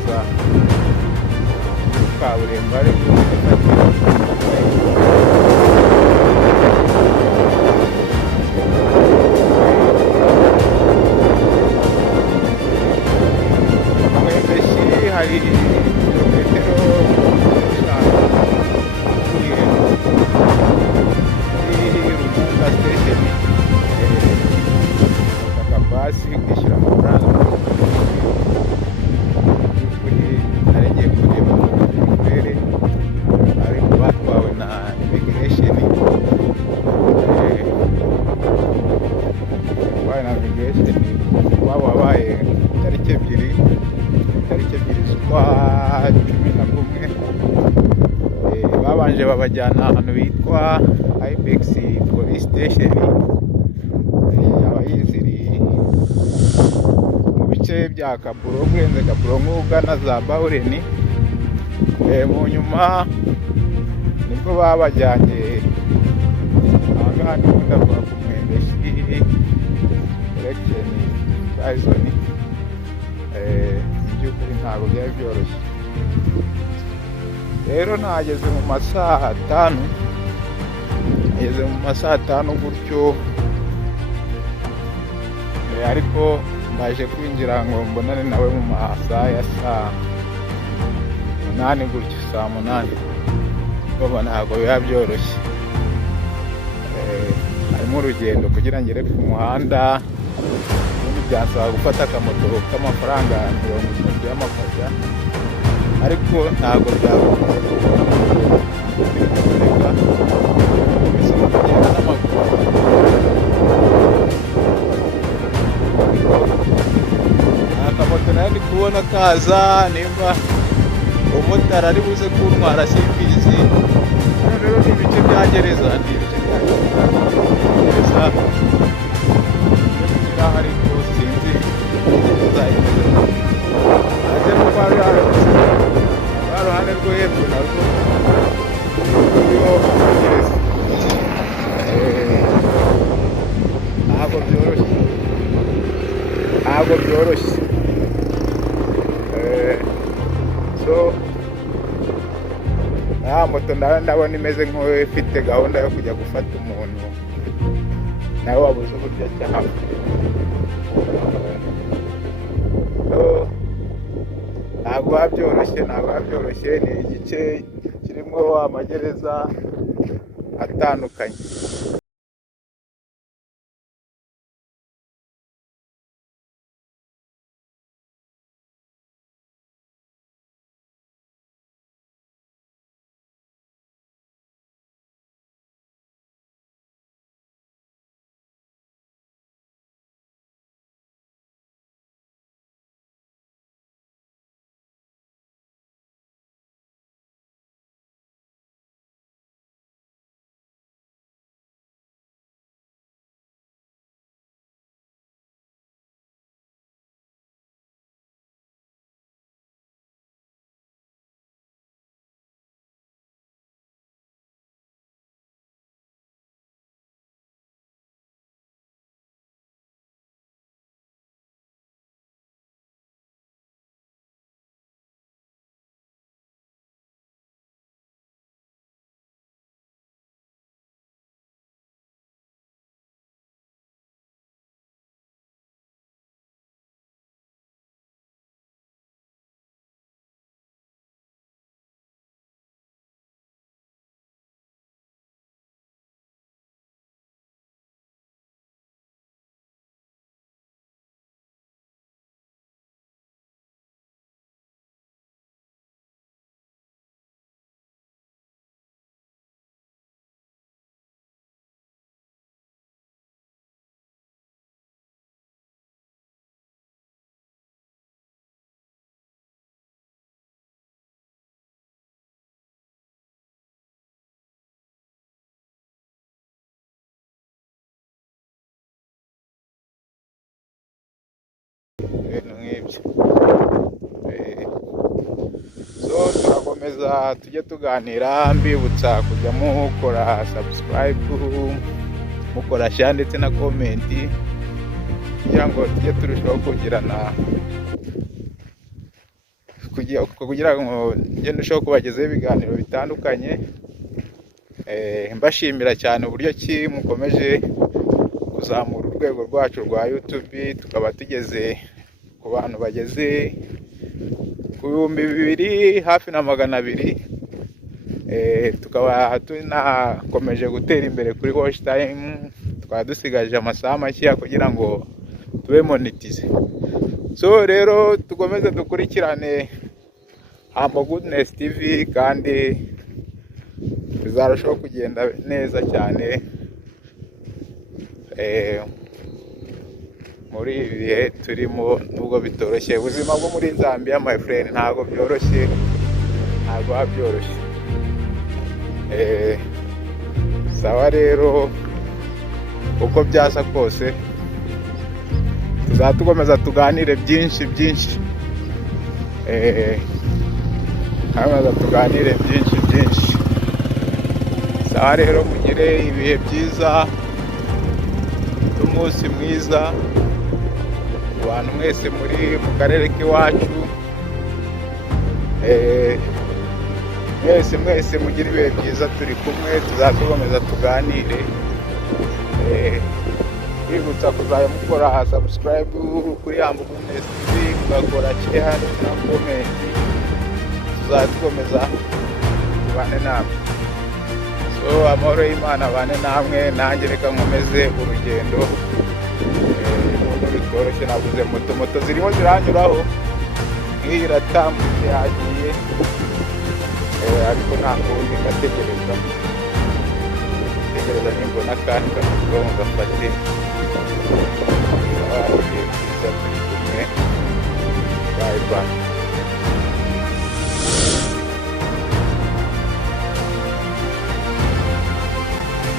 neza kaburimbo ariko hari kilometero eshanu uvuye muri Rumunda station ufata basi ukishyura amafaranga y'ukuri ngiye kureba uturere ariko batwawe na immigration waba wabaye tariki ebyiri z'ukwa cumi na kumwe babanje babajyana ahantu bitwa Ibex police station abayiziri mu bice bya Kaburongo urenze Kaburongo ugana za Bawureni mu nyuma nibwo babajyanye ahangaha niho ndavuga ku Mwembeshi Election Tyson by'ukuri ntabwo byari byoroshye rero nageze mu masaha atanu gutyo ariko mbaje kwinjira ngo mbonane nawe mu masaha ya saa 8 gutyo saa 8 baba ntabwo biba byoroshye harimo urugendo kugira ngere ku muhanda byansaba gufata akamoto k'amafaranga 30 y'amafasha ariko ntabwo byaboneka bisaba kugenda n'amaguru akamoto nayo ndi kubona kaza nimba umumotari ari buze kuntwara simbizi hano rero ni ibice bya gereza ariko sinzi ajya mu ruhande rwo hepfo narwo ruriho gereza ntabwo byoroshye so moto nawe ndabona imeze nk'ifite gahunda yo kujya gufata umuntu nawe wabuze uburyo cyangwa ntabwo byoroshye ni igice kirimo amagereza atandukanye ibintu nk'ibyo turakomeza tujye tuganira mbibutsa kujya mukora subscribe mukora share ndetse na comment kugira ngo tujye turushaho kugira ngo njye ndusheho kubagezaho ibiganiro bitandukanye, mbashimira cyane uburyo ki mukomeje kuzamura urwego rwacu rwa YouTube, tukaba tugeze ku bantu bageze ku 2,000 hafi na 200. Tukaba tunakomeje gutera imbere kuri watch time, tukaba dusigaje amasaha make kugira ngo tube monetize. So rero tukomeze dukurikirane Humble Goodness TV kandi bizarushaho kugenda neza cyane muri ibi bihe turimo, nubwo bitoroshye. Ubuzima bwo muri Zambia my friend ntabwo byoroshye, ntabwo byoroshye. Sawa rero, uko byasa kose tuzatukomeza tuganire byinshi byinshi. Sawa rero, mugire ibihe byiza, umunsi mwiza abantu mwese muri mu karere k'iwacu. Mwese mugire ibihe byiza, turi kumwe, tuzakomeza tuganire. Kwibutsa kuzajya mukora subscribe kuri Humble Goodness TV, mugakora share na comment, tuzakomeza tubane namwe. So amahoro y'Imana abane namwe, nanjye reka nkomeze urugendo. Nubwo bitoroshye, nabuze moto zirimo ziranyuraho, nk'iyi iratambutse yagiye, ariko nta kundi ngategereza nimbona kandi kamugongo gafate. Bye bye.